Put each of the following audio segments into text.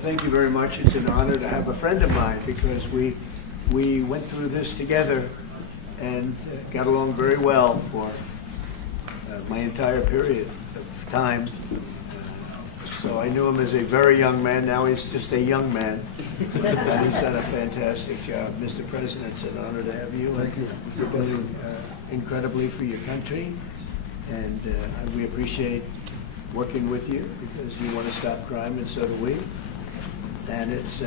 thank you very much. It's an honor to have a friend of mine because we went through this together and got along very well for my entire period of time. So I knew him as a very young man. Now he's just a young man. And he's done a fantastic job. Mr. President, it's an honor to have you. Thank you, Mr. President. Incredibly for your country. And we appreciate working with you because you want to stop crime, and so do we. And it's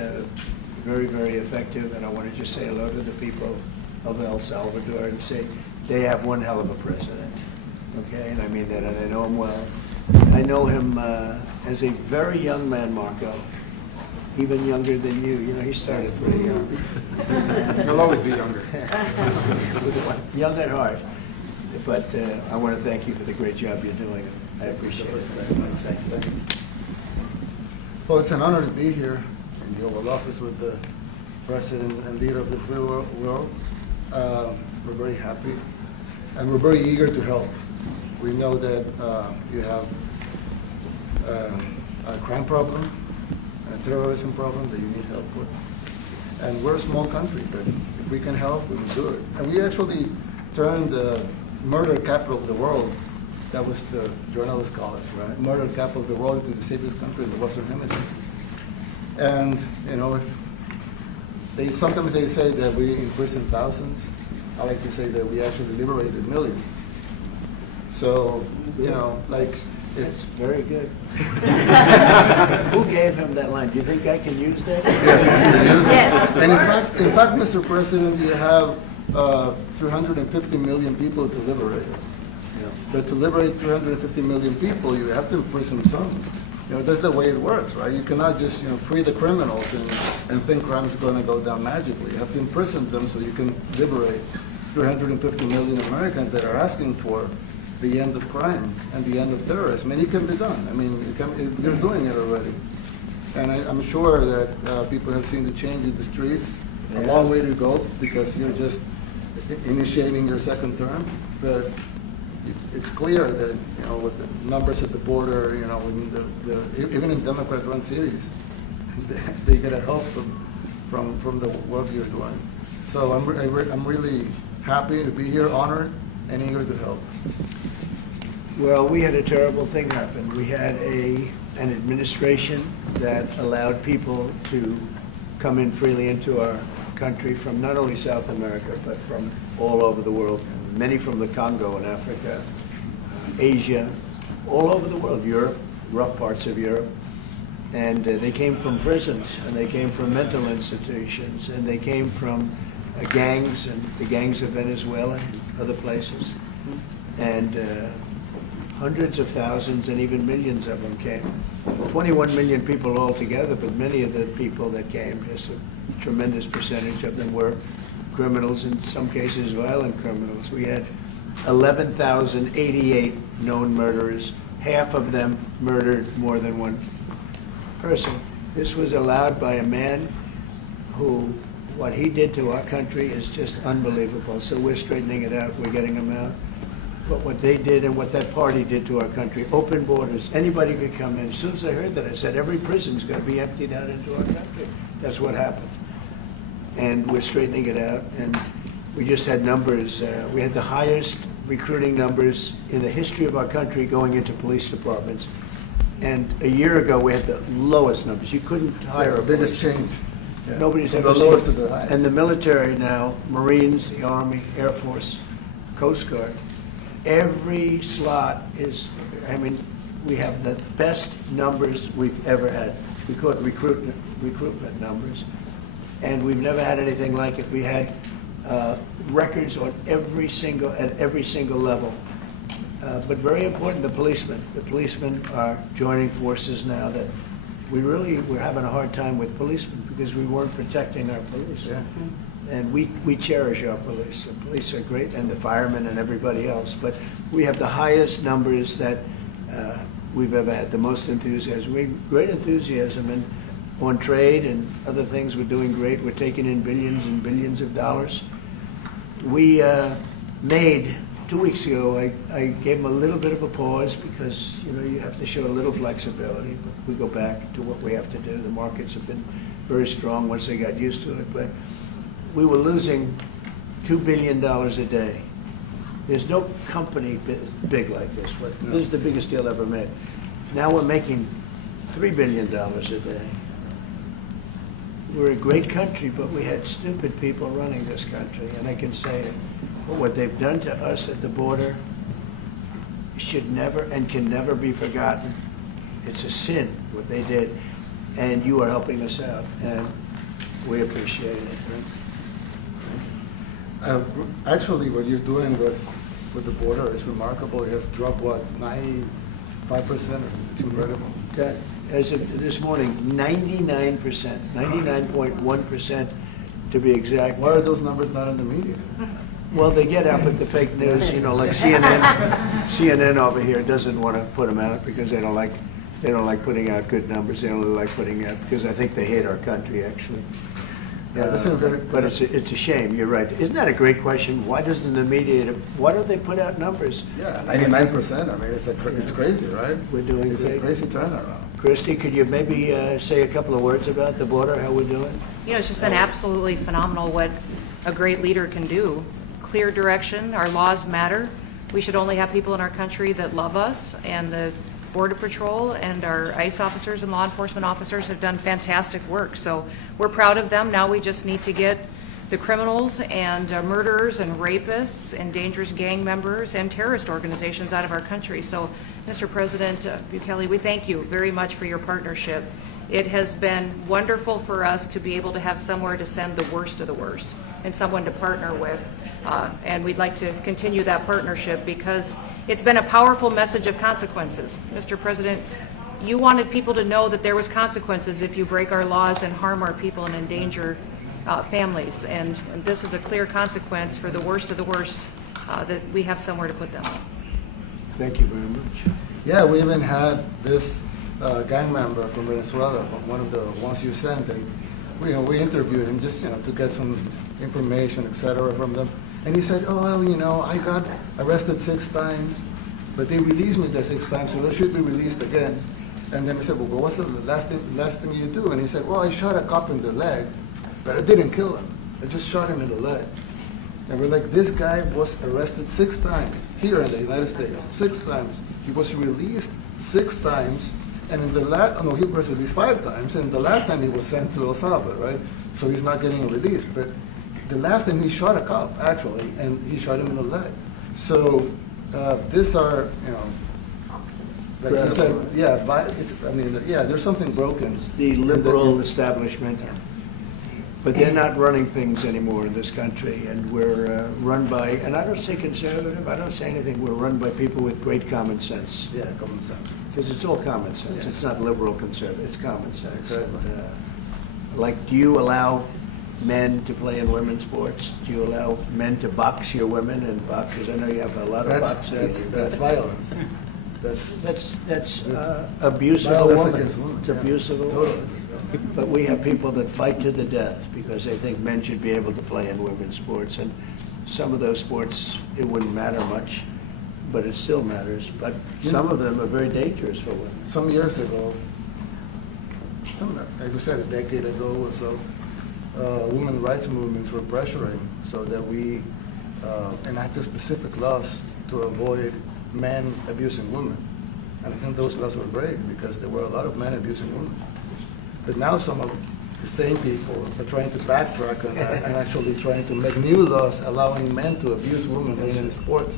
very, very effective. And I want to just say hello to the people of El Salvador and say they have one hell of a president. Okay, and I mean that, and I know him well. I know him as a very young man, Marco, even younger than you. You know, he started pretty young. He'll always be younger. Young at heart. But I want to thank you for the great job you're doing. I appreciate it very much. Thank you. Well, it's an honor to be here in the Oval Office with the President and leader of the free world. We're very happy, and we're very eager to help. We know that you have a crime problem, a terrorism problem that you need help with. And we're a small country, but if we can help, we will do it. And we actually turned the murder capital of the world, that was the journalists call it, right? Murder capital of the world, into the safest country in the Western Hemisphere. And, you know, sometimes they say that we imprison thousands. I like to say that we actually liberated millions. So, you know, like, It's very good. Who gave him that line? Do you think I can use that? Yes. And in fact, Mr. President, you have 350 million people to liberate. Yeah. But to liberate 350 million people, you have to imprison some. You know, that's the way it works, right? You cannot just, you know, free the criminals and think crime is going to go down magically. You have to imprison them so you can liberate 350 million Americans that are asking for the end of crime and the end of terrorism. And it can be done. I mean, you're doing it already. And I'm sure that people have seen the change in the streets. A long way to go because you're just initiating your second term. But it's clear that, you know, with the numbers at the border, you know, even in Democrat-run cities, they get a help from the work you're doing. So I'm really happy to be here, honored, and eager to help. Well, we had a terrible thing happen. We had an administration that allowed people to come in freely into our country from not only South America, but from all over the world, many from the Congo in Africa, Asia, all over the world, Europe, rough parts of Europe. And they came from prisons, and they came from mental institutions, and they came from gangs, and the gangs of Venezuela and other places. And hundreds of thousands and even millions of them came. 21 million people altogether, but many of the people that came, just a tremendous percentage of them were criminals, in some cases violent criminals. We had 11,088 known murderers. Half of them murdered more than one person. This was allowed by a man who, what he did to our country is just unbelievable. So we're straightening it out, we're getting them out. But what they did and what that party did to our country, open borders, anybody could come in. As soon as I heard that, I said, every prison's going to be emptied out into our country. That's what happened. And we're straightening it out. And we just had numbers. We had the highest recruiting numbers in the history of our country going into police departments. And a year ago, we had the lowest numbers. You couldn't hire a biggest police. change. Yeah. Nobody's ever the seen lowest it. to the highest. And the military now, Marines, the Army, Air Force, Coast Guard, every slot is, I mean, we have the best numbers we've ever had. We call it recruitment numbers. And we've never had anything like it. We had records on at every single level. But very important, the policemen. The policemen are joining forces now that we're having a hard time with policemen because we weren't protecting our police. Yeah. And we cherish our police. The police are great, and the firemen and everybody else. But we have the highest numbers that we've ever had, the most enthusiasm. We have great enthusiasm and on trade and other things. We're doing great. We're taking in billions and billions of dollars. We made 2 weeks ago, I gave them a little bit of a pause because, you know, you have to show a little flexibility. But we go back to what we have to do. The markets have been very strong once they got used to it. But we were losing $2 billion a day. There's no company big like this. This is the biggest deal ever made. Now we're making $3 billion a day. We're a great country, but we had stupid people running this country, and I can say it. But what they've done to us at the border should never and can never be forgotten. It's a sin, what they did, and you are helping us out, and we appreciate it. Actually, what you're doing with the border is remarkable. It has dropped, what, 95%? It's incredible. As of this morning, 99%, 99.1% to be exact. Why are those numbers not in the media? Well, they get out with the fake news, you know, like CNN over here doesn't want to put them out because they don't like putting out good numbers. They only like putting out because I think they hate our country, actually. Yeah, that's very. But it's a shame. You're right. Isn't that a great question? Why doesn't the media? Why don't they put out numbers? Yeah, 99%. I mean, it's crazy, right? We're doing It's great. a crazy turnaround. Christy, could you maybe say a couple of words about the border? How we're doing? You know, it's just been absolutely phenomenal what a great leader can do. Clear direction. Our laws matter. We should only have people in our country that love us, and the Border Patrol and our ICE officers and law enforcement officers have done fantastic work. So we're proud of them. Now we just need to get the criminals and murderers and rapists and dangerous gang members and terrorist organizations out of our country. So, Mr. President Bukele, we thank you very much for your partnership. It has been wonderful for us to be able to have somewhere to send the worst of the worst and someone to partner with. And we'd like to continue that partnership because it's been a powerful message of consequences. Mr. President, you wanted people to know that there was consequences if you break our laws and harm our people and endanger families. And this is a clear consequence for the worst of the worst that we have somewhere to put them. Thank you very much. Yeah, we even had this gang member from Venezuela, one of the ones you sent, and we interviewed him just to get some information, etc. from them. And he said, "Oh well, I got arrested 6 times, but they released me the 6 times, so I should be released again." And then I said, "Well, what's the last thing you do?" And he said, "Well, I shot a cop in the leg, but I didn't kill him. I just shot him in the leg." And we're like, this guy was arrested 6 times here in the United States, 6 times. He was released 6 times, and in the he was released 5 times, and the last time he was sent to El Salvador, right? So he's not getting released. But the last time he shot a cop, actually, and he shot him in the leg. So these are, like you said, there's something broken. The liberal establishment, but they're not running things anymore in this country, and we're run by, and I don't say conservative, I don't say anything, we're run by people with great common sense. Yeah, common sense. Because it's all common sense. Yeah. It's not liberal conservative, it's common sense. Exactly. And, do you allow men to play in women's sports? Do you allow men to box your women and box? Because I know you have a lot of boxing. That's violence. That's abuse of a violence woman. against women. It's abuse of a woman. Totally. But we have people that fight to the death because they think men should be able to play in women's sports. And some of those sports, it wouldn't matter much, but it still matters. But some of them are very dangerous for women. Some years ago, like you said, a decade ago or so, women rights movements were pressuring so that we enacted specific laws to avoid men abusing women. And I think those laws were great because there were a lot of men abusing women. But now some of the same people are trying to backtrack on that and actually trying to make new laws allowing men to abuse women in sports.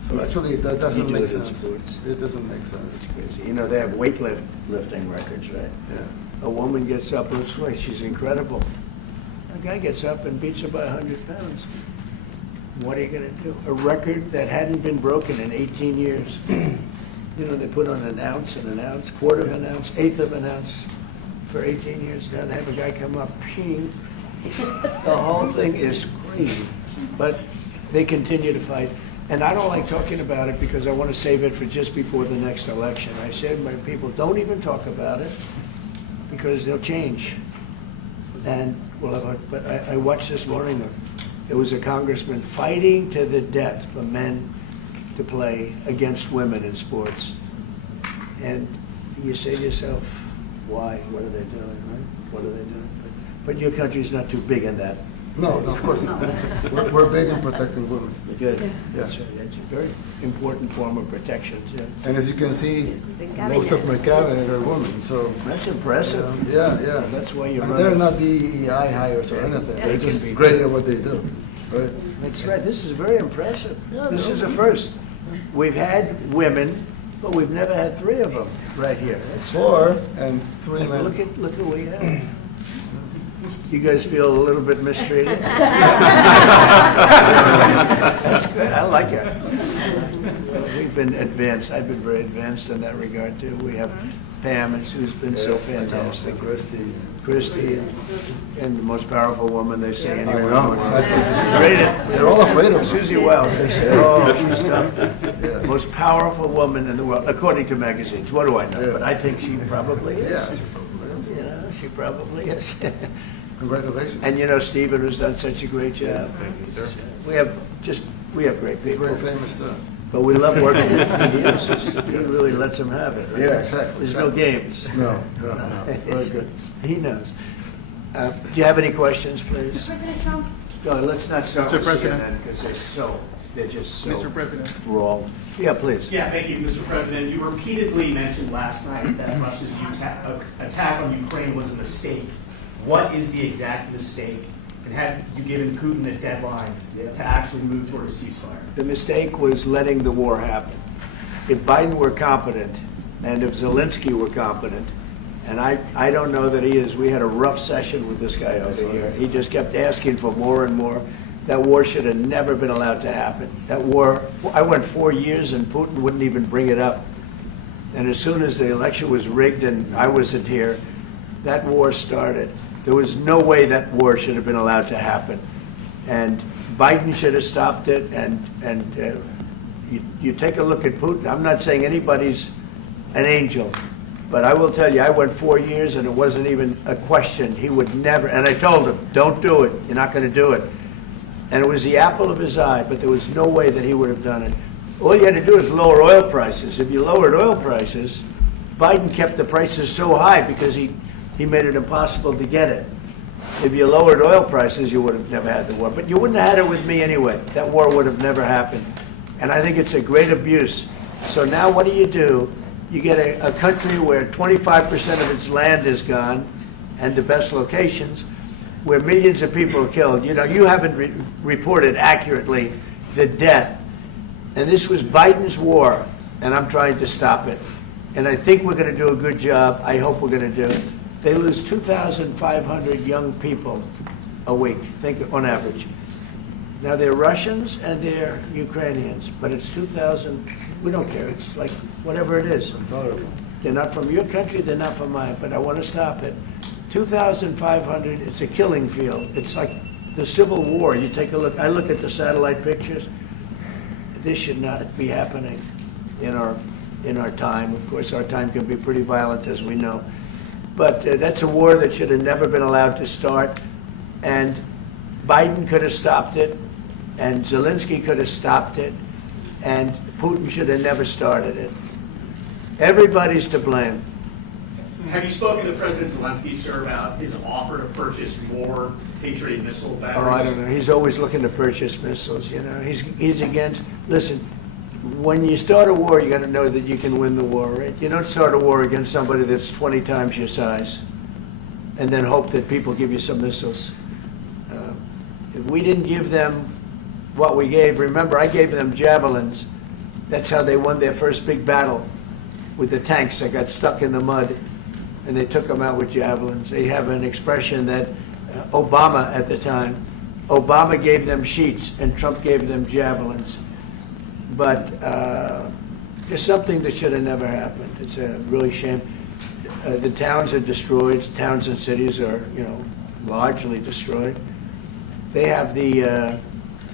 So actually that doesn't make sense. It doesn't make sense. It's crazy. They have weightlifting records, right? Yeah. A woman gets up, lifts weights, she's incredible. A guy gets up and beats her by 100 pounds. What are you going to do? A record that hadn't been broken in 18 years. They put on an ounce, quarter of an ounce, eighth of an ounce for 18 years. Now they have a guy come up, ping. The whole thing is crazy. But they continue to fight. And I don't like talking about it because I want to save it for just before the next election. I said to my people, don't even talk about it because they'll change. And but I watched this morning, there was a congressman fighting to the death for men to play against women in sports. And you say to yourself, why? What are they doing, right? What are they doing? But your country's not too big in that. No, of course not. We're big in protecting women. Good. That's right. It's a very important form of protection, too. And as you can see, The most of my cabinet are women, so. That's impressive. Yeah. That's why you're And running. they're not DEI hires or anything. They They're can just be great at what they do, right? That's right. This is very impressive. Yeah, This no. is a first. We've had women, but we've never had 3 of them right here. That's 4 and 3 Look men. at what we have. You guys feel a little bit mistreated? That's good. I like it. We've been advanced. I've been very advanced in that regard too. We have Pam, who's been so Yes, I know. fantastic. And Christy, and the most powerful woman they see I anywhere. know, exactly. Rated. They're all afraid of her. Susie Wells, they say, oh, she's tough. Yeah. Most powerful woman in the world, according to magazines. What do I know? Yes. But I think she probably is. Yeah. You know, she probably is. Congratulations. And you know, Stephen, who's done such a great job. Thank you, sir. We have great He's people. very famous too. But we love working with him. He really lets them have it. Right? Yeah, exactly. There's no games. No. It's very good. He knows. Do you have any questions, please? President Trump, No, let's not start Mr. with President. CNN because they're just so Mr. President. raw. Yeah, please. Yeah, thank you, Mr. President. You repeatedly mentioned last night that Russia's attack on Ukraine was a mistake. What is the exact mistake? And have you given Putin a deadline to actually move toward a ceasefire? The mistake was letting the war happen. If Biden were competent, and if Zelensky were competent, and I don't know that he is. We had a rough session with this guy over here. He just kept asking for more and more. That war should have never been allowed to happen. That war, I went 4 years and Putin wouldn't even bring it up. And as soon as the election was rigged and I wasn't here, that war started. There was no way that war should have been allowed to happen. And Biden should have stopped it. And you take a look at Putin. I'm not saying anybody's an angel, but I will tell you, I went 4 years and it wasn't even a question. He would never, and I told him, don't do it. You're not going to do it. And it was the apple of his eye, but there was no way that he would have done it. All you had to do is lower oil prices. If you lowered oil prices, Biden kept the prices so high because he made it impossible to get it. If you lowered oil prices, you would have never had the war. But you wouldn't have had it with me anyway. That war would have never happened. And I think it's a great abuse. So now what do? You get a country where 25% of its land is gone, and the best locations, where millions of people are killed. You know, you haven't reported accurately the death. And this was Biden's war, and I'm trying to stop it. And I think we're going to do a good job. I hope we're going to do it. They lose 2,500 young people a week, think on average. Now they're Russians and they're Ukrainians, but it's 2,000. We don't care. It's like whatever it is. They're not from your country. They're not from mine. But I want to stop it. 2,500. It's a killing field. It's like the Civil War. You take a look. I look at the satellite pictures. This should not be happening in our time. Of course, our time can be pretty violent, as we know. But that's a war that should have never been allowed to start. And Biden could have stopped it, and Zelensky could have stopped it, and Putin should have never started it. Everybody's to blame. Have you spoken to President Zelensky, sir, about his offer to purchase more Patriot missile batteries? Oh, I don't know. He's always looking to purchase missiles, you know. He's against, listen, when you start a war, you got to know that you can win the war, right? You don't start a war against somebody that's 20 times your size and then hope that people give you some missiles. If we didn't give them what we gave, remember, I gave them javelins. That's how they won their first big battle with the tanks that got stuck in the mud, and they took them out with javelins. They have an expression that Obama at the time, Obama gave them sheets and Trump gave them javelins. But it's something that should have never happened. It's a really shame. The towns are destroyed. Towns and cities are, you know, largely destroyed. They have the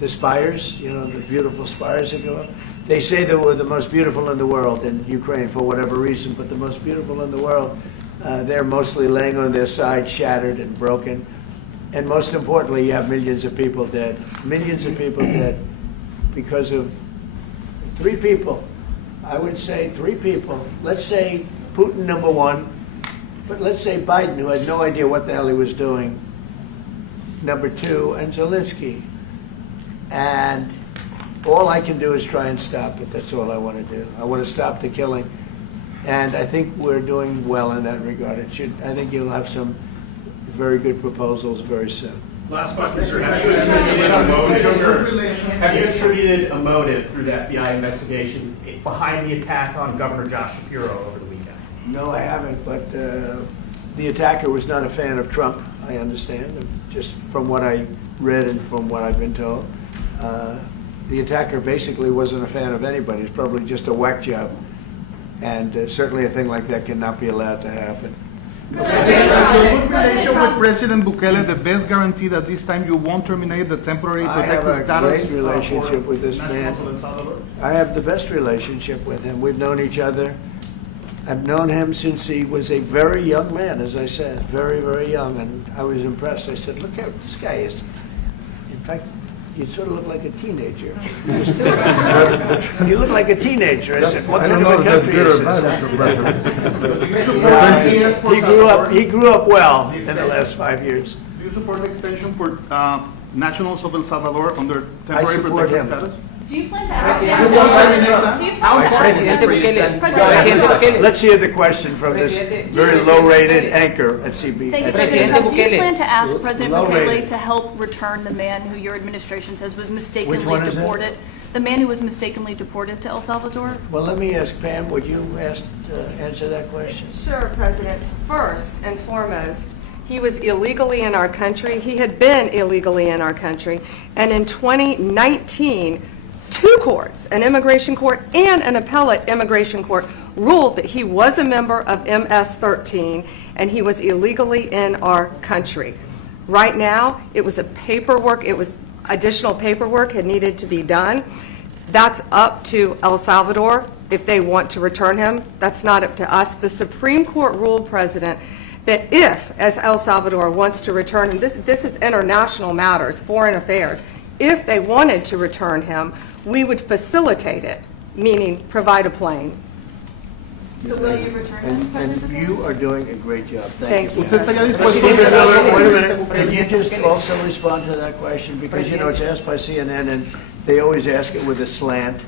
spires, you know, the beautiful spires that go up. They say they were the most beautiful in the world in Ukraine for whatever reason, but the most beautiful in the world, they're mostly laying on their side, shattered and broken. And most importantly, you have millions of people dead. Millions of people dead because of Three people. I would say three people. Let's say Putin, number one, but let's say Biden, who had no idea what the hell he was doing, number two, and Zelensky. And all I can do is try and stop it. That's all I want to do. I want to stop the killing. And I think we're doing well in that regard. I think you'll have some very good proposals very soon. Last question, sir. Have you attributed a motive through the FBI investigation behind the attack on Governor Josh Shapiro over the weekend? No, I haven't, but the attacker was not a fan of Trump, I understand, just from what I read and from what I've been told. The attacker basically wasn't a fan of anybody. It's probably just a whack job. And certainly a thing like that cannot be allowed to happen. Good relation with President Bukele, the best guarantee that this time you won't terminate the temporary I have protected a status. great relationship with this man. I have the best relationship with him. We've known each other. I've known him since he was a very young man, as I said, very, very young, and I was impressed. I said, look how this guy is. In fact, you sort of look like a teenager. You look like a teenager. I said, what kind of a country is this? He grew up well in the last 5 years. Do you support the extension for nationals of El Salvador under I temporary support protected him. status? Do you plan to ask President Let's hear the question from this very low-rated anchor at CB. Thank you, President. Do you plan to ask President Bukele to help return the man who your administration says was mistakenly Which one is that? deported? The man who was mistakenly deported to El Salvador? Well, let me ask Pam, would you answer that question? Sure, President. First and foremost, he was illegally in our country. He had been illegally in our country. And in 2019, two courts, an immigration court and an appellate immigration court, ruled that he was a member of MS-13 and he was illegally in our country. Right now, it was additional paperwork had needed to be done. That's up to El Salvador if they want to return him. That's not up to us. The Supreme Court ruled, President, that if, as El Salvador wants to return him, this is international matters, foreign affairs, if they wanted to return him, we would facilitate it, meaning provide a plane. So will you return him, President And Bukele? you are doing a great job. Thank you. you. ¿Usted estaría Wait dispuesto a a minute. Can you just also respond to that question? Because, you know, it's asked by CNN, and they always ask it with a slant,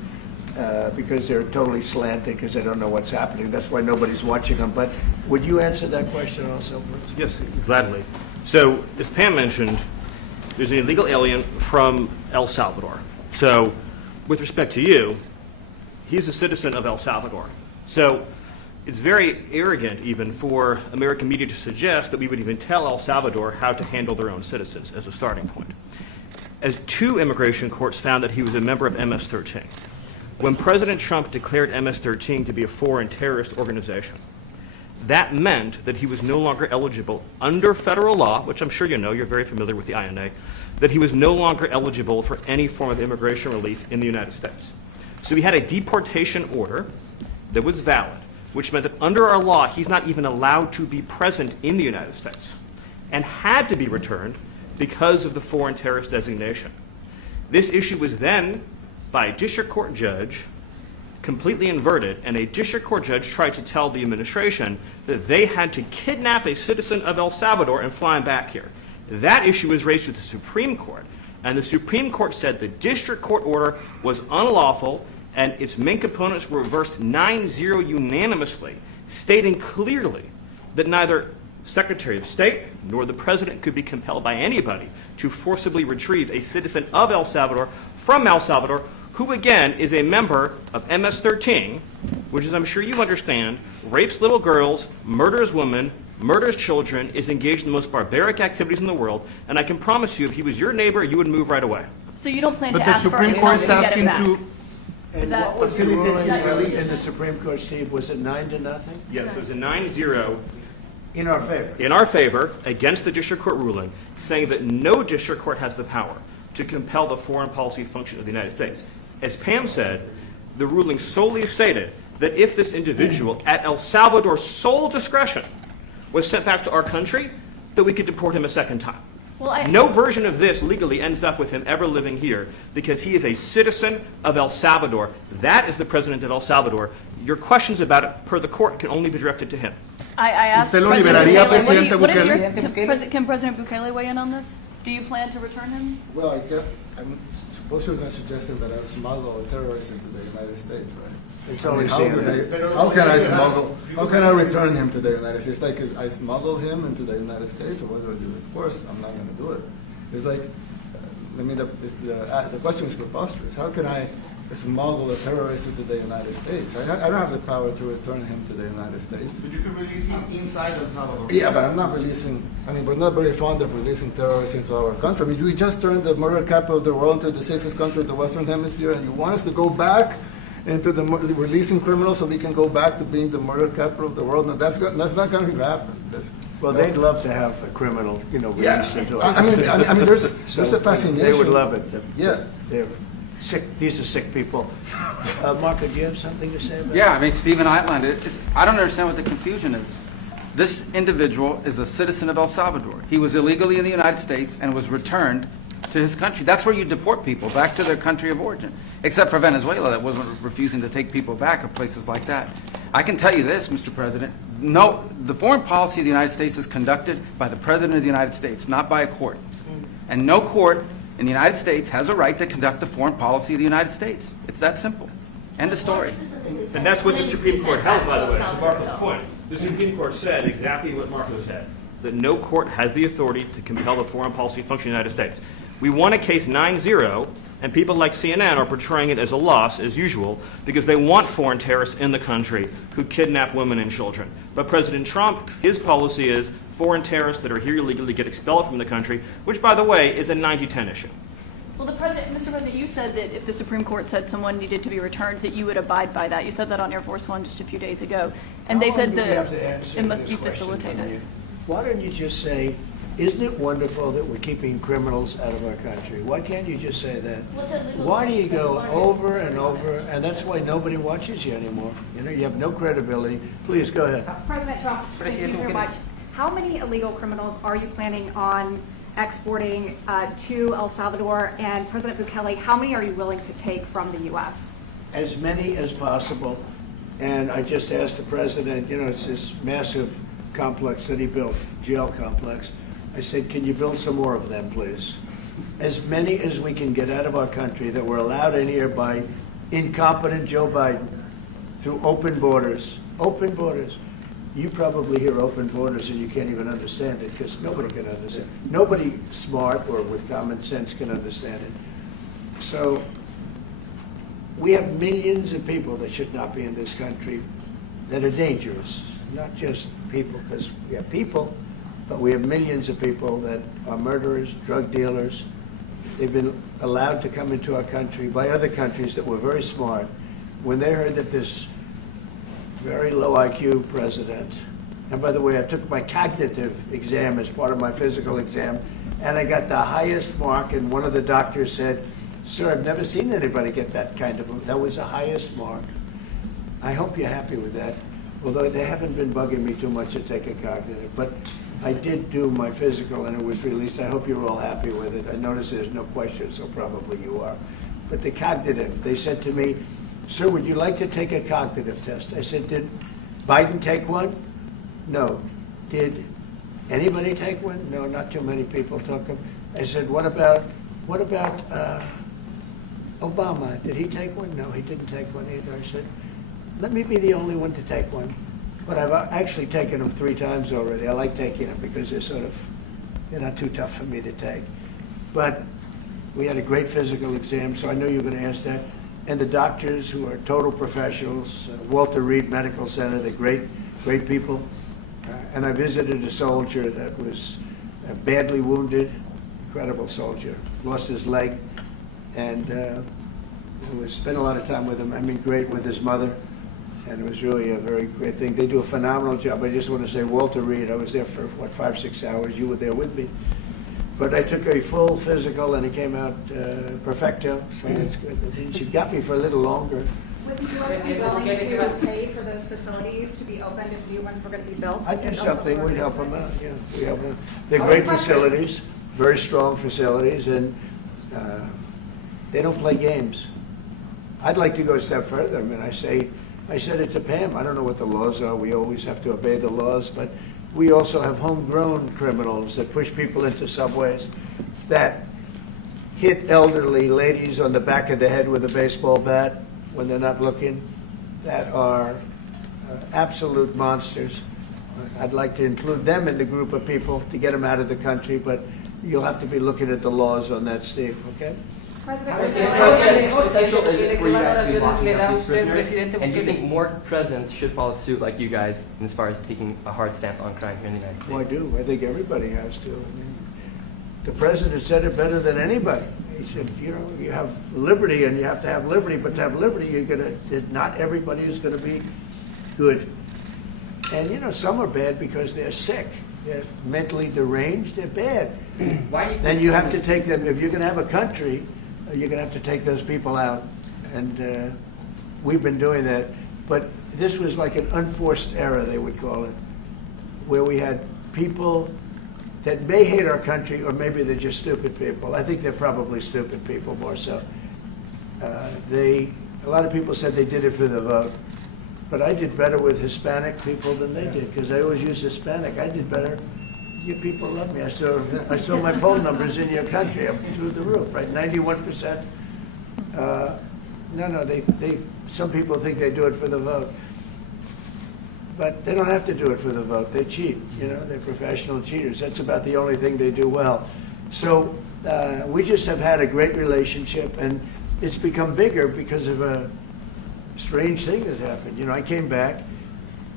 because they're totally slanted, because they don't know what's happening. That's why nobody's watching them. But would you answer that question also, please? Yes, gladly. So, as Pam mentioned, there's an illegal alien from El Salvador. So, with respect to you, he's a citizen of El Salvador. So, it's very arrogant even for American media to suggest that we would even tell El Salvador how to handle their own citizens as a starting point. As two immigration courts found that he was a member of MS-13. When President Trump declared MS-13 to be a foreign terrorist organization, that meant that he was no longer eligible under federal law, which I'm sure you know, you're very familiar with the INA, that he was no longer eligible for any form of immigration relief in the United States. So he had a deportation order that was valid, which meant that under our law, he's not even allowed to be present in the United States and had to be returned because of the foreign terrorist designation. This issue was then, by a district court judge, completely inverted, and a district court judge tried to tell the administration that they had to kidnap a citizen of El Salvador and fly him back here. That issue was raised to the Supreme Court, and the Supreme Court said the district court order was unlawful, and its main components were reversed 9-0 unanimously, stating clearly that neither Secretary of State nor the President could be compelled by anybody to forcibly retrieve a citizen of El Salvador from El Salvador, who again is a member of MS-13, which, as I'm sure you understand, rapes little girls, murders women, murders children, is engaged in the most barbaric activities in the world, and I can promise you, if he was your neighbor, you would move right away. So you don't plan But to the ask for Supreme anything Court to is get it asking back? to And that- what was the ruling is that your in position? the Supreme Court, Steve? Was it 9-0? Yes, it was a 9-0 In our favor. in our favor against the district court ruling, saying that no district court has the power to compel the foreign policy function of the United States. As Pam said, the ruling solely stated that if this individual, at El Salvador's sole discretion, was sent back to our country, that we could deport him a second time. Well, No version of this legally ends up with him ever living here because he is a citizen of El Salvador. That is the president of El Salvador. Your questions about it, per the court, can only be directed to him. I asked ¿Usted lo President liberaría, Bukele, Presidente what is Bukele? can President Bukele weigh in on this? Do you plan to return him? Well, I'm suppose you're not suggesting that I smuggle terrorists into the United States, right? It's I mean, always CNN. how can I smuggle? How can I return him to the United States? Like, I smuggle him into the United States, or what do I do? Of course, I'm not going to do it. It's like, I mean, the question is preposterous. How can I smuggle a terrorist into the United States? I don't have the power to return him to the United States. But you can release him inside El Salvador. Yeah, but I'm not releasing. I mean, we're not very fond of releasing terrorists into our country. I mean, we just turned the murder capital of the world into the safest country of the Western Hemisphere, and you want us to go back into the releasing criminals so we can go back to being the murder capital of the world? No, that's not going to happen. Well, they'd love to have a criminal, released into our I mean, country. there's a fascination. They would love it. Yeah. They're sick, these are sick people. Marco, do you have something to say about Yeah, I mean, Stephen outlined it. I don't understand what the confusion is. This individual is a citizen of El Salvador. He was illegally in the United States and was returned to his country. That's where you deport people, back to their country of origin. Except for Venezuela, that wasn't refusing to take people back, or places like that. I can tell you this, Mr. President. No, the foreign policy of the United States is conducted by the President of the United States, not by a court. And no court in the United States has a right to conduct the foreign policy of the United States. It's that simple. End of story. And that's what the Supreme Court held, by the way, to Marco's point. The Supreme Court said exactly what Marco said, that no court has the authority to compel the foreign policy function of the United States. We won a case 9-0, and people like CNN are portraying it as a loss, as usual, because they want foreign terrorists in the country who kidnap women and children. But President Trump, his policy is foreign terrorists that are here illegally get expelled from the country, which, by the way, is a 90-10 issue. Well, Mr. President, you said that if the Supreme Court said someone needed to be returned, that you would abide by that. You said that on Air Force One just a few days ago. And they said that it must be facilitated. Why don't you just say, isn't it wonderful that we're keeping criminals out of our country? Why can't you just say that? Why do you go over and over, and that's why nobody watches you anymore. You have no credibility. Please, go ahead. President Trump, thank you so much. How many illegal criminals are you planning on exporting to El Salvador? And President Bukele, how many are you willing to take from the U.S.? As many as possible. And I just asked the president, it's this massive complex that he built, jail complex. I said, can you build some more of them, please? As many as we can get out of our country that were allowed in here by incompetent Joe Biden through open borders. Open borders. You probably hear open borders and you can't even understand it because nobody can understand. Nobody smart or with common sense can understand it. So we have millions of people that should not be in this country that are dangerous. Not just people, because we have people, but we have millions of people that are murderers, drug dealers. They've been allowed to come into our country by other countries that were very smart. When they heard that this very low IQ president, and by the way, I took my cognitive exam as part of my physical exam, and I got the highest mark, and one of the doctors said, sir, I've never seen anybody get that kind of, that was the highest mark. I hope you're happy with that, although they haven't been bugging me too much to take a cognitive, but I did do my physical and it was released. I hope you're all happy with it. I notice there's no question, so probably you are. But the cognitive, they said to me, sir, would you like to take a cognitive test? I said, did Biden take one? No. Did anybody take one? No, not too many people took them. I said, what about Obama? Did he take one? No, he didn't take one either. I said, let me be the only one to take one. But I've actually taken them 3 times already. I like taking them because they're not too tough for me to take. But we had a great physical exam, so I know you're going to ask that. And the doctors who are total professionals, Walter Reed Medical Center, they're great people. And I visited a soldier that was badly wounded, incredible soldier, lost his leg, and spent a lot of time with him. I mean, great with his mother. And it was really a very great thing. They do a phenomenal job. I just want to say, Walter Reed, I was there for, 5-6 hours. You were there with me. But I took a full physical, and it came out perfecto, so that's good. And she got me for a little longer. Would the U.S. be willing to pay for those facilities to be opened if new ones were going to be built? I'd do something. We'd help them out, yeah. We help them. They're great facilities. very strong facilities, and they don't play games. I'd like to go a step further. I mean, I said it to Pam, I don't know what the laws are. We always have to obey the laws, but we also have homegrown criminals that push people into subways, that hit elderly ladies on the back of the head with a baseball bat when they're not looking, that are absolute monsters. I'd like to include them in the group of people to get them out of the country, but you'll have to be looking at the laws on that, Steve, okay? President, How essential is it for you guys to be locking up these prisoners? And do you think more presidents should follow suit like you guys as far as taking a hard stance on crime here in the United States? Well, I do. I think everybody has to. I mean, the president said it better than anybody. He said, you know, you have liberty and you have to have liberty, but to have liberty, not everybody is going to be good. And, you know, some are bad because they're sick. They're mentally deranged. They're bad. Why do you think Then you have to take them, if you're going to have a country, you're going to have to take those people out. And we've been doing that. But this was like an unforced error, they would call it, where we had people that may hate our country, or maybe they're just stupid people. I think they're probably stupid people more so. A lot of people said they did it for the vote. But I did better with Hispanic people than they did, because I always use Hispanic. I did better. You people love me. I saw my poll numbers in your country up through the roof, right? 91%. Some people think they do it for the vote. But they don't have to do it for the vote. They cheat, you know, they're professional cheaters. That's about the only thing they do well. So we just have had a great relationship, and it's become bigger because of a strange thing that happened. You know, I came back.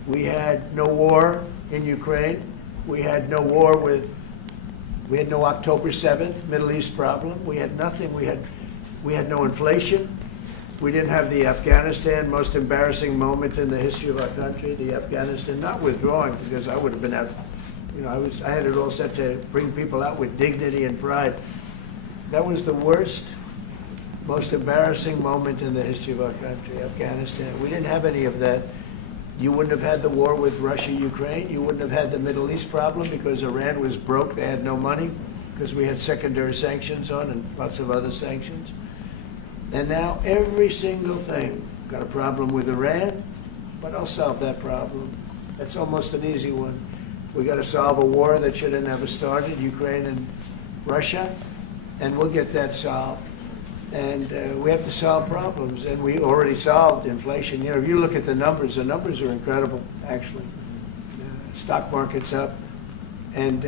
We had no war in Ukraine. We had no war we had no October 7th Middle East problem. We had nothing. We had no inflation. We didn't have the Afghanistan, most embarrassing moment in the history of our country, the Afghanistan, not withdrawing, because I would have been out, you know, I had it all set to bring people out with dignity and pride. That was the worst, most embarrassing moment in the history of our country, Afghanistan. We didn't have any of that. You wouldn't have had the war with Russia, Ukraine. You wouldn't have had the Middle East problem because Iran was broke. They had no money because we had secondary sanctions on and lots of other sanctions. And now every single thing, got a problem with Iran, but I'll solve that problem. That's almost an easy one. We got to solve a war that should have never started, Ukraine and Russia, and we'll get that solved. And we have to solve problems, and we already solved inflation. You know, if you look at the numbers are incredible, actually. Stock market's up, and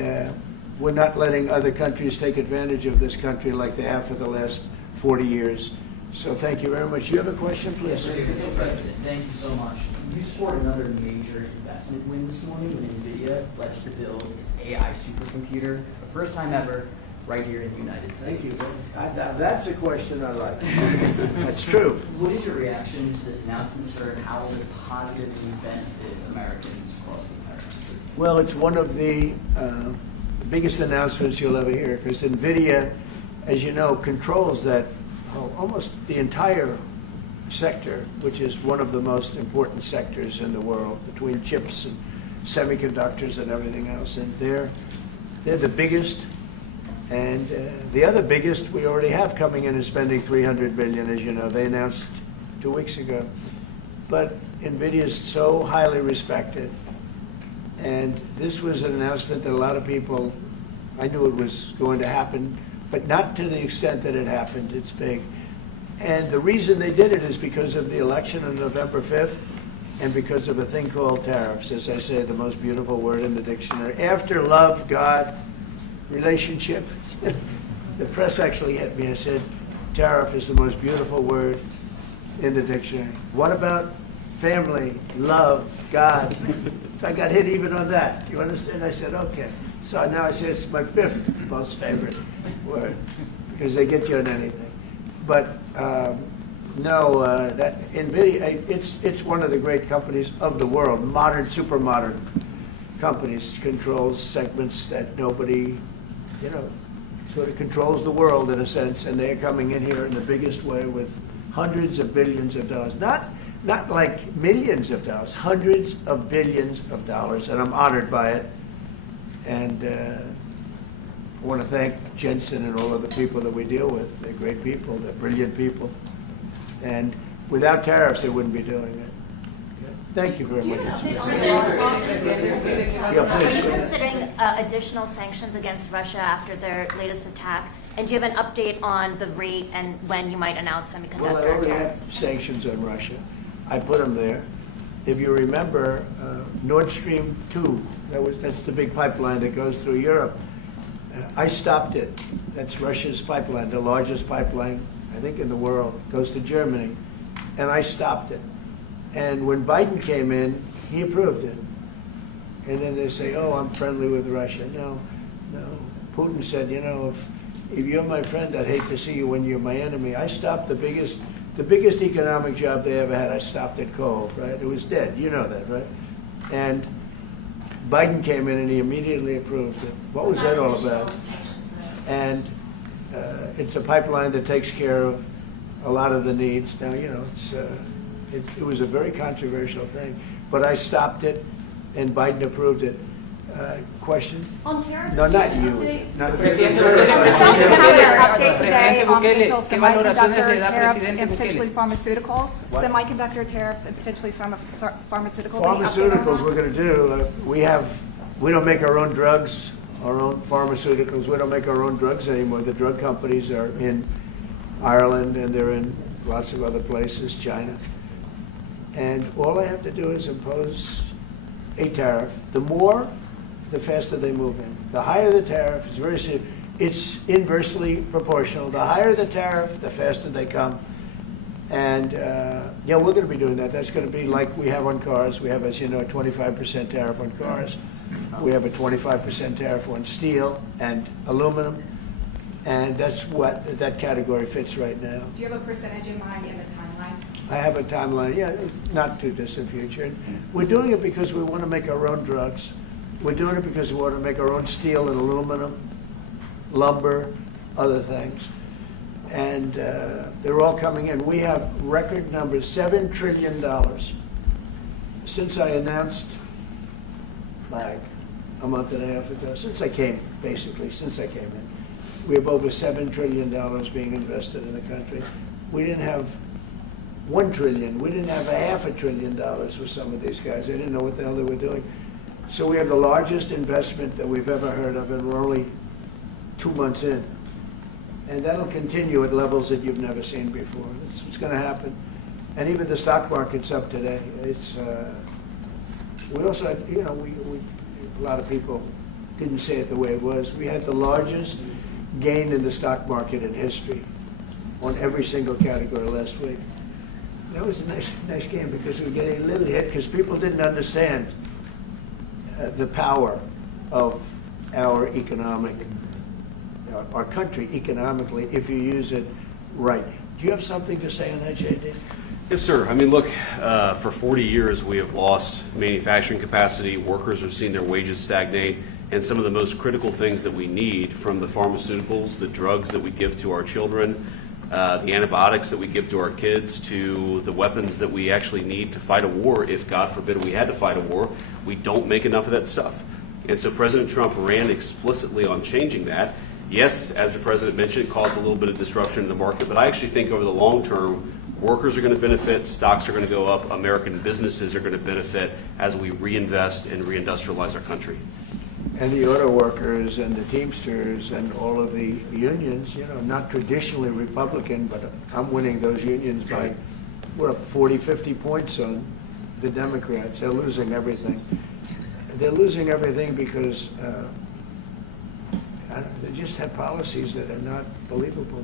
we're not letting other countries take advantage of this country like they have for the last 40 years. So thank you very much. You have a question, please? Yes, Mr. President, thank you so much. You scored another major investment win this morning when NVIDIA pledged to build its AI supercomputer, the first time ever, right here in the United States. Thank you. That's a question I like. That's true. What is your reaction to this announcement, sir, and how will this positively benefit Americans across the country? Well, it's one of the biggest announcements you'll ever hear, because NVIDIA, as you know, controls that almost the entire sector, which is one of the most important sectors in the world, between chips and semiconductors and everything else. And they're the biggest. And the other biggest we already have coming in is spending $300 billion, as you know. They announced 2 weeks ago. But NVIDIA is so highly respected. And this was an announcement that a lot of people, I knew it was going to happen, but not to the extent that it happened. It's big. And the reason they did it is because of the election on November 5th and because of a thing called tariffs. As I say, the most beautiful word in the dictionary. After love, God, relationship. The press actually hit me and said, tariff is the most beautiful word in the dictionary. What about family, love, God? So I got hit even on that. You understand? I said, okay. So now I say it's my 5th most favorite word, because they get you on anything. But that NVIDIA, it's one of the great companies of the world, modern, super modern companies, controls segments that nobody, you know, sort of controls the world in a sense, and they're coming in here in the biggest way with hundreds of billions of dollars. Not like millions of dollars, hundreds of billions of dollars, and I'm honored by it. And I want to thank Jensen and all of the people that we deal with. They're great people. They're brilliant people. And without tariffs, they wouldn't be doing it. Okay? Thank you very much. Yeah, Are you please. considering additional sanctions against Russia after their latest attack? And do you have an update on the rate and when you might announce Well, I semiconductor already tariffs? have sanctions on Russia. I put them there. If you remember, Nord Stream 2, that's the big pipeline that goes through Europe. I stopped it. That's Russia's pipeline, the largest pipeline, I think, in the world. Goes to Germany. And I stopped it. And when Biden came in, he approved it. And then they say, oh, I'm friendly with Russia. No. Putin said, you know, if you're my friend, I'd hate to see you when you're my enemy. I stopped the biggest economic job they ever had. I stopped it cold, right? It was dead. You know that, right? And Biden came in and he immediately approved it. What was that all about? And it's a pipeline that takes care of a lot of the needs. Now, you know, it was a very controversial thing, but I stopped it, and Biden approved it. Question? On tariffs, No, do you not have an you. update? Not Presidente you. update today on potential ¿qué valoraciones semiconductor le da tariffs Presidente and potentially Bukele? pharmaceuticals? What? Semiconductor tariffs and potentially pharmaceuticals? Any update on Pharmaceuticals, that? we're going to do. We don't make our own drugs, our own pharmaceuticals. We don't make our own drugs anymore. The drug companies are in Ireland and they're in lots of other places, China. And all I have to do is impose a tariff. The more, the faster they move in. The higher the tariff, it's very simple. It's inversely proportional. The higher the tariff, the faster they come. And yeah, we're going to be doing that. That's going to be like we have on cars. We have, as you know, a 25% tariff on cars. We have a 25% tariff on steel and aluminum. And that's what that category fits right now. Do you have a percentage in mind and a timeline? I have a timeline, yeah, not too distant future. And we're doing it because we want to make our own drugs. We're doing it because we want to make our own steel and aluminum, lumber, other things. And they're all coming in. We have record numbers, $7 trillion. Since I announced, like a month and a half ago, since I came in, we have over $7 trillion being invested in the country. We didn't have $1 trillion. We didn't have $500 billion for some of these guys. They didn't know what the hell they were doing. So we have the largest investment that we've ever heard of, and we're only 2 months in. And that'll continue at levels that you've never seen before. That's what's going to happen. And even the stock market's up today. It's we also had, you know, we a lot of people didn't say it the way it was. We had the largest gain in the stock market in history on every single category last week. That was a nice game because we were getting a little hit because people didn't understand the power of our our country economically if you use it right. Do you have something to say on that, JD? Yes, sir. I mean, look, for 40 years we have lost manufacturing capacity. Workers have seen their wages stagnate. And some of the most critical things that we need, from the pharmaceuticals, the drugs that we give to our children, the antibiotics that we give to our kids, to the weapons that we actually need to fight a war, if God forbid we had to fight a war, we don't make enough of that stuff. And so President Trump ran explicitly on changing that. Yes, as the President mentioned, it caused a little bit of disruption in the market, but I actually think over the long term, workers are going to benefit, stocks are going to go up, American businesses are going to benefit as we reinvest and reindustrialize our country. And the auto workers and the Teamsters and all of the unions, you know, not traditionally Republican, but I'm winning those unions by, we're up 40, 50 points on the Democrats. They're losing everything. They're losing everything because they just have policies that are not believable.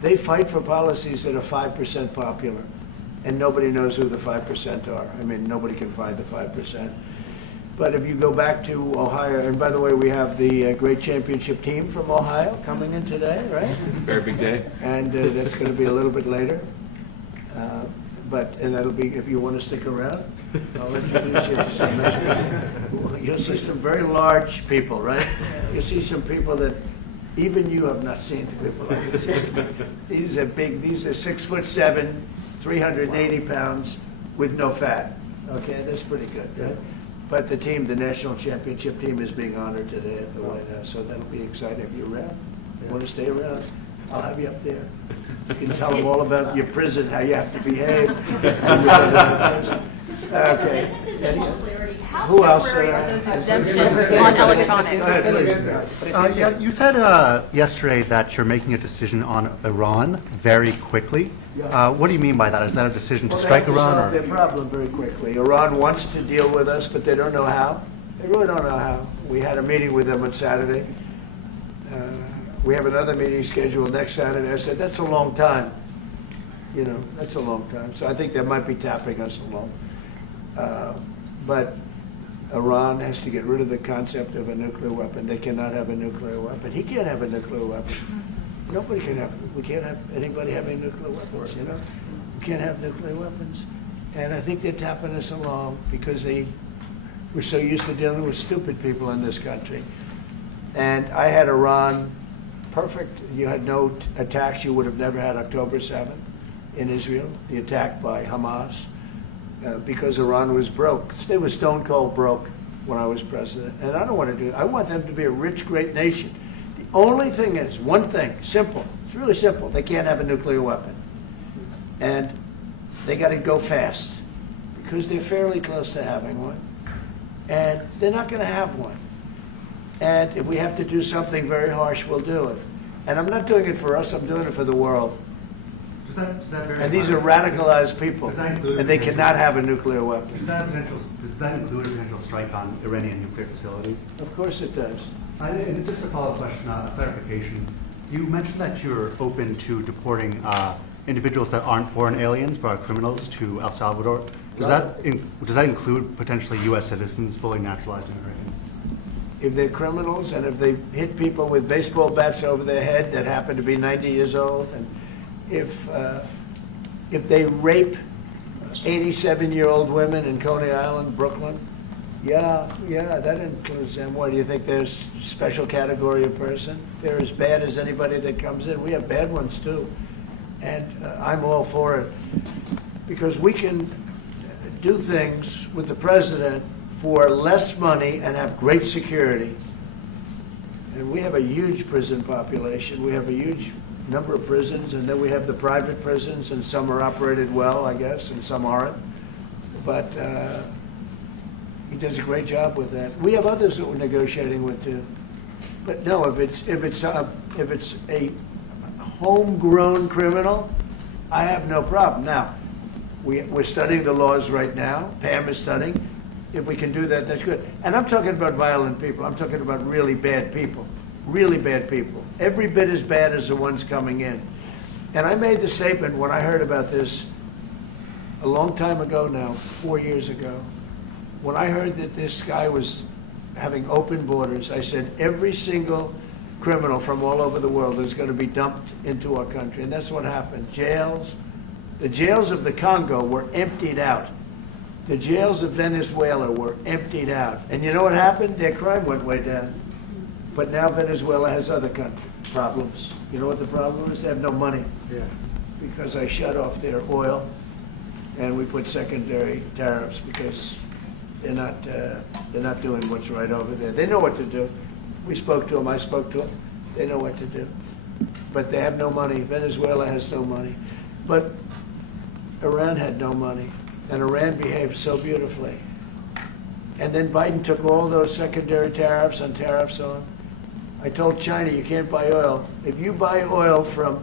They fight for policies that are 5% popular, and nobody knows who the 5% are. I mean, nobody can find the 5%. But if you go back to Ohio, and by the way, we have the great championship team from Ohio coming in today, right? Very big day. And that's going to be a little bit later. And that'll be, if you want to stick around, I'll introduce you to some nice people. You'll see some very large people, right? You'll see some people that even you have not seen people like this. These are big, these are 6'7", 380 pounds with no fat. Okay, that's pretty good, right? But the team, the national championship team, is being honored today at the White House, so that'll be exciting. If you're around, you want to stay around, I'll have you up there. You can tell them all about your prison, how you have to behave. Okay. Who else? On electronics. You said yesterday that you're making a decision on Iran very quickly. What do you mean by that? Is that a decision to strike They have to Iran? solve their problem very quickly. Iran wants to deal with us, but they don't know how. They really don't know how. We had a meeting with them on Saturday. We have another meeting scheduled next Saturday. I said, that's a long time. You know, that's a long time. So I think they might be tapping us along. But Iran has to get rid of the concept of a nuclear weapon. They cannot have a nuclear weapon. He can't have a nuclear weapon. Nobody can have. We can't have anybody having nuclear weapons. You know, we can't have nuclear weapons. And I think they're tapping us along because we're so used to dealing with stupid people in this country. And I had Iran perfect. You had no attacks. You would have never had October 7th in Israel, the attack by Hamas. Because Iran was broke. They were stone cold broke when I was president. And I don't want to do it. I want them to be a rich, great nation. The only thing is, one thing, simple. It's really simple. They can't have a nuclear weapon. And they got to go fast because they're fairly close to having one. And they're not going to have one. And if we have to do something very harsh, we'll do it. And I'm not doing it for us. I'm doing it for the world. And these are radicalized people, and they cannot have a nuclear weapon. Does that include a potential strike on Iranian nuclear facilities? Of course it does. And just a follow-up question, a clarification. You mentioned that you're open to deporting individuals that aren't foreign aliens but are criminals to El Salvador. Does that include potentially U.S. citizens fully naturalized Americans? If they're criminals and if they hit people with baseball bats over their head that happen to be 90 years old, and if they rape 87-year-old women in Coney Island, Brooklyn, yeah, that includes them. What, do you think there's a special category of person? They're as bad as anybody that comes in. We have bad ones too. And I'm all for it. Because we can do things with the president for less money and have great security. And we have a huge prison population. We have a huge number of prisons, and then we have the private prisons, and some are operated well, I guess, and some aren't. But he does a great job with that. We have others that we're negotiating with too. But no, if it's a homegrown criminal, I have no problem. Now, we're studying the laws right now. Pam is studying. If we can do that, that's good. And I'm talking about violent people. I'm talking about really bad people. Really bad people. Every bit as bad as the ones coming in. And I made the statement when I heard about this a long time ago now, 4 years ago. When I heard that this guy was having open borders, I said every single criminal from all over the world is going to be dumped into our country. And that's what happened. The jails of the Congo were emptied out. The jails of Venezuela were emptied out. And you know what happened? Their crime went way down. But now Venezuela has other problems. You know what the problem is? They have no money. Yeah. Because I shut off their oil, and we put secondary tariffs because they're not doing what's right over there. They know what to do. We spoke to them. I spoke to them. They know what to do. But they have no money. Venezuela has no money. But Iran had no money. And Iran behaved so beautifully. And then Biden took all those secondary tariffs and tariffs on. I told China, you can't buy oil. If you buy oil from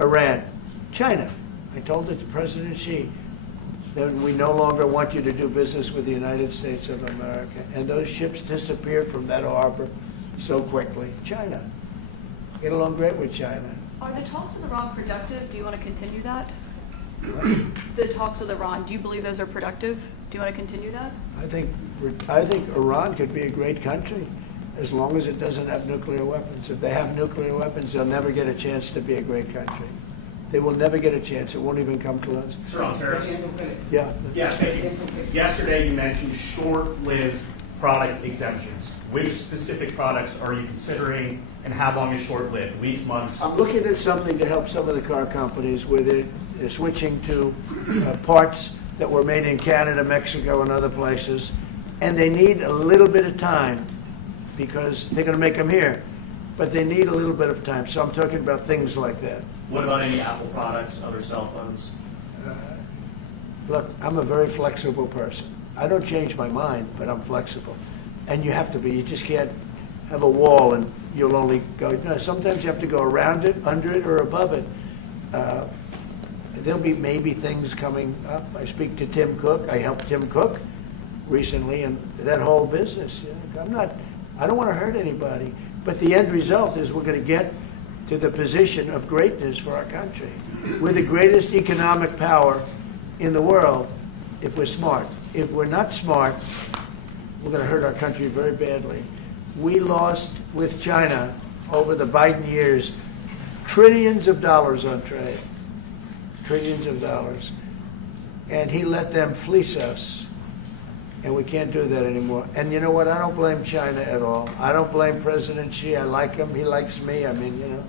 Iran, China, I told it to President Xi, then we no longer want you to do business with the United States of America. And those ships disappeared from that harbor so quickly. China. Get along great with China. Are the talks with Iran productive? Do you want to continue that? The talks with Iran, do you believe those are productive? Do you want to continue that? I think Iran could be a great country as long as it doesn't have nuclear weapons. If they have nuclear weapons, they'll never get a chance to be a great country. They will never get a chance. It won't even come close. Sir, on tariffs? Yeah. Yeah, thank you. Yesterday you mentioned short-lived product exemptions. Which specific products are you considering, and how long is short-lived? Weeks, months? I'm looking at something to help some of the car companies where they're switching to parts that were made in Canada, Mexico, and other places. And they need a little bit of time because they're going to make them here. But they need a little bit of time. So I'm talking about things like that. What about any Apple products, other cell phones? Look, I'm a very flexible person. I don't change my mind, but I'm flexible. And you have to be. You just can't have a wall and you'll only go. No, sometimes you have to go around it, under it, or above it. There'll be maybe things coming up. I speak to Tim Cook. I helped Tim Cook recently, and that whole business. You know, I don't want to hurt anybody, but the end result is we're going to get to the position of greatness for our country. We're the greatest economic power in the world if we're smart. If we're not smart, we're going to hurt our country very badly. We lost with China over the Biden years trillions of dollars on trade, trillions of dollars, and he let them fleece us, and we can't do that anymore. And you know what? I don't blame China at all. I don't blame President Xi. I like him. He likes me. I mean, you know,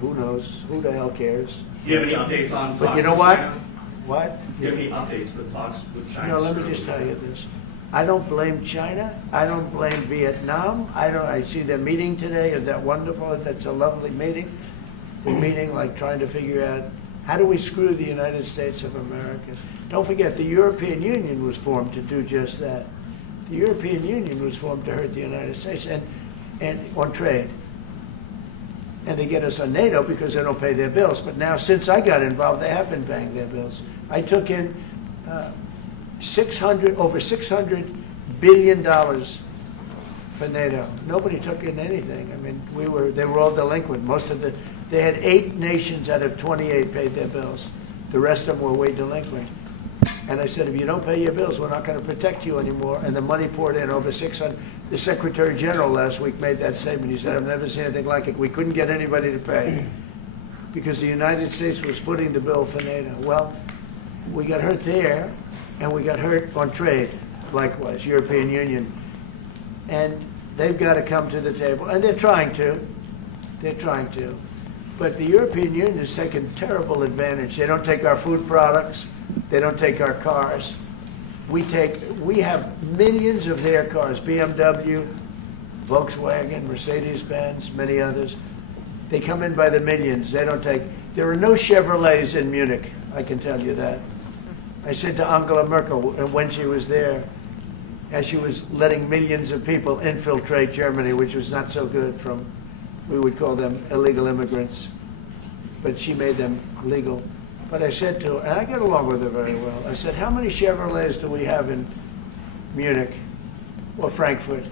who knows? Who the hell cares? Do you have any updates on talks But you know with what? China? What? Do you have any updates with talks with China? No, let me just tell you this. I don't blame China. I don't blame Vietnam. I see their meeting today. Is that wonderful? That's a lovely meeting. They're meeting, like trying to figure out how do we screw the United States of America. Don't forget, the European Union was formed to do just that. The European Union was formed to hurt the United States and on trade. And they get us on NATO because they don't pay their bills. But now, since I got involved, they have been paying their bills. I took in over $600 billion for NATO. Nobody took in anything. I mean, they were all delinquent. They had 8 nations out of 28 paid their bills. The rest of them were way delinquent. And I said, if you don't pay your bills, we're not going to protect you anymore. And the money poured in over 600. The Secretary General last week made that statement. He said, I've never seen anything like it. We couldn't get anybody to pay because the United States was footing the bill for NATO. Well, we got hurt there, and we got hurt on trade, likewise, European Union. And they've got to come to the table, and they're trying to. They're trying to. But the European Union has taken terrible advantage. They don't take our food products. They don't take our cars. We have millions of their cars, BMW, Volkswagen, Mercedes-Benz, many others. They come in by the millions. They don't take, there are no Chevrolets in Munich, I can tell you that. I said to Angela Merkel when she was there, as she was letting millions of people infiltrate Germany, which was not so good from, we would call them illegal immigrants, but she made them legal. But I said to her, and I get along with her very well, I said, how many Chevrolets do we have in Munich or Frankfurt?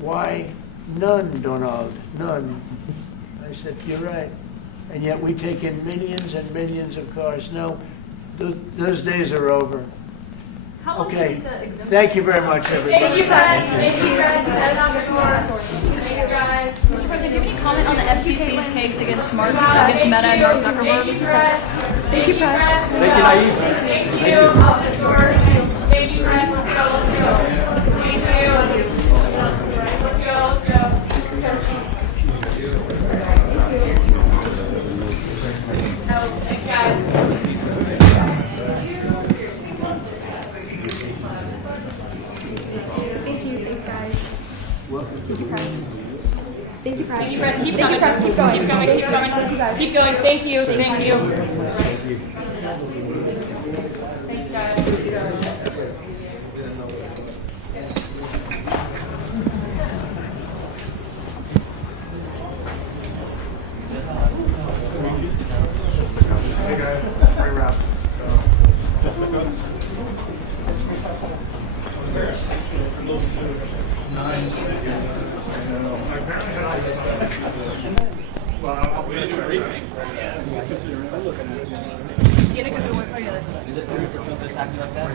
Why, none, Donald, none. I said, you're right. And yet we take in millions and millions of cars. No, those days are over. Okay, thank you very much, everybody. Thank you, guys. Thank you, guys. Thank you, guys. Mr. President, do you have any comment on the FTC's case against Meta and Mark Zuckerberg? Thank you, press. Thank you, press. Thank you, Nayib. Thank you. Thank you, press. Let's go. Thank you. Let's go. Thanks, guys. Thank you, press. Thank you, press. Keep Thank you, press. Keep going. Keep going. Keep going. Thank you, guys. Keep going. Thank you. Thank you. Thanks, guys. Hey guys, free wrap. Just the goods. Get a good one. Oh, yeah. Is it 30% just acting like that?